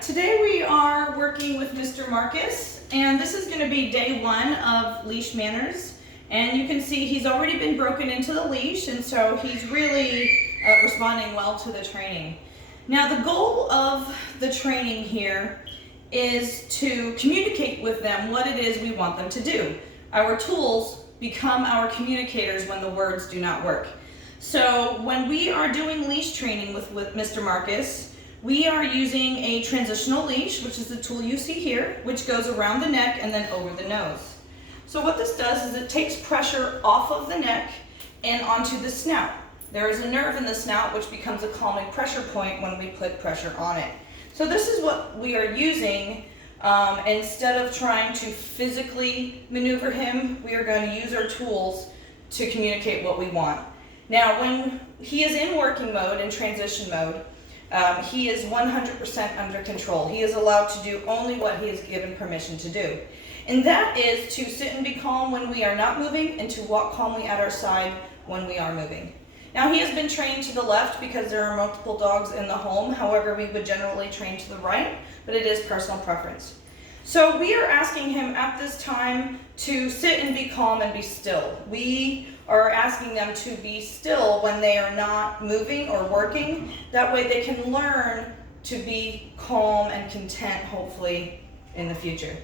right, today we are working with Mr. Marcus, and this is going to be day 1 of leash manners. And you can see he's already been broken into the leash, and so he's really responding well to the training. Now, the goal of the training here is to communicate with them what it is we want them to do. Our tools become our communicators when the words do not work. So when we are doing leash training with Mr. Marcus, we are using a transitional leash, which is the tool you see here, which goes around the neck and then over the nose. So what this does is it takes pressure off of the neck and onto the snout. There is a nerve in the snout which becomes a calming pressure point when we put pressure on it. So this is what we are using. Instead of trying to physically maneuver him, we are going to use our tools to communicate what we want. Now, when he is in working mode, in transition mode, he is 100% under control. He is allowed to do only what he is given permission to do. And that is to sit and be calm when we are not moving and to walk calmly at our side when we are moving. Now, he has been trained to the left because there are multiple dogs in the home. However, we would generally train to the right, but it is personal preference. So we are asking him at this time to sit and be calm and be still. We are asking them to be still when they are not moving or working. That way they can learn to be calm and content, hopefully, in the future.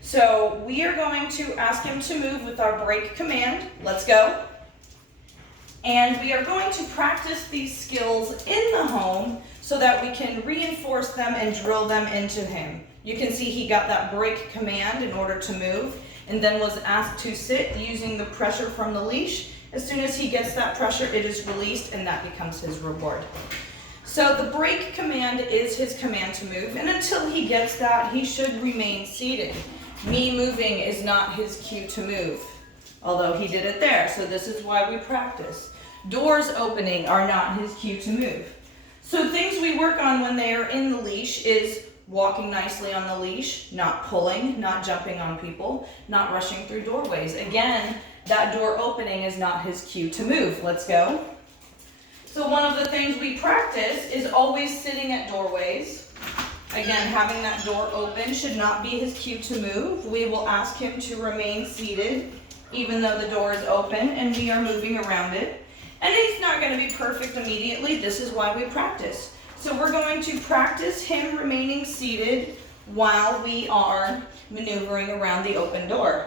So we are going to ask him to move with our break command. Let's go. And we are going to practice these skills in the home so that we can reinforce them and drill them into him. You can see he got that break command in order to move and then was asked to sit using the pressure from the leash. As soon as he gets that pressure, it is released and that becomes his reward. So the break command is his command to move, and until he gets that, he should remain seated. Me moving is not his cue to move, although he did it there, so this is why we practice. Doors opening are not his cue to move. So things we work on when they are in the leash is walking nicely on the leash, not pulling, not jumping on people, not rushing through doorways. Again, that door opening is not his cue to move. Let's go. So one of the things we practice is always sitting at doorways. Again, having that door open should not be his cue to move. We will ask him to remain seated even though the door is open and we are moving around it. And he's not going to be perfect immediately. This is why we practice. So we're going to practice him remaining seated while we are maneuvering around the open door.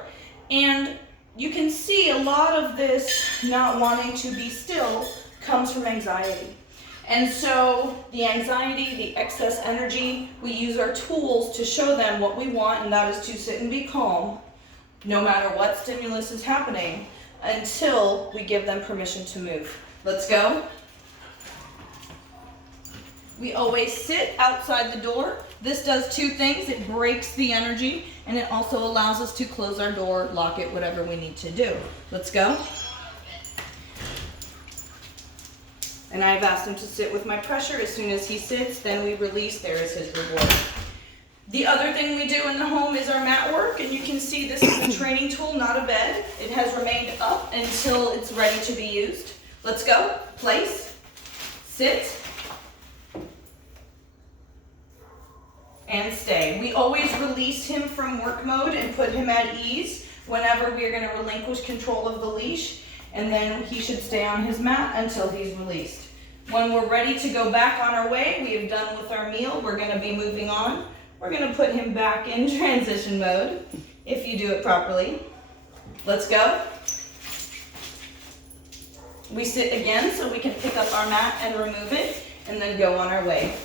And you can see a lot of this not wanting to be still comes from anxiety. And so the anxiety, the excess energy, we use our tools to show them what we want, and that is to sit and be calm no matter what stimulus is happening until we give them permission to move. Let's go. We always sit outside the door. This does two things. It breaks the energy, and it also allows us to close our door, lock it, whatever we need to do. Let's go. And I've asked him to sit with my pressure. As soon as he sits, then we release. There is his reward. The other thing we do in the home is our mat work, and you can see this is a training tool, not a bed. It has remained up until it's ready to be used. Let's go. Place. Sit. And stay. We always release him from work mode and put him at ease whenever we are going to relinquish control of the leash, and then he should stay on his mat until he's released. When we're ready to go back on our way, we have done with our meal, we're going to be moving on. We're going to put him back in transition mode if you do it properly. Let's go. We sit again so we can pick up our mat and remove it and then go on our way.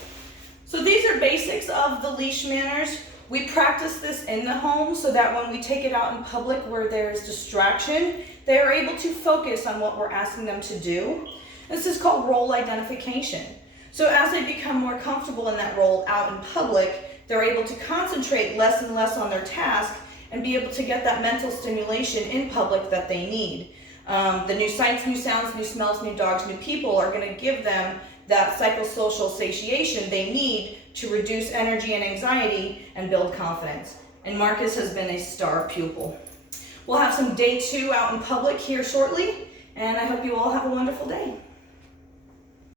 So these are basics of the leash manners. We practice this in the home so that when we take it out in public where there's distraction, they are able to focus on what we're asking them to do. This is called role identification. So as they become more comfortable in that role out in public, they're able to concentrate less and less on their task and be able to get that mental stimulation in public that they need. The new sights, new sounds, new smells, new dogs, new people are going to give them that psychosocial satiation they need to reduce energy and anxiety and build confidence. And Marcus has been a star pupil. We'll have some day 2 out in public here shortly, and I hope you all have a wonderful day.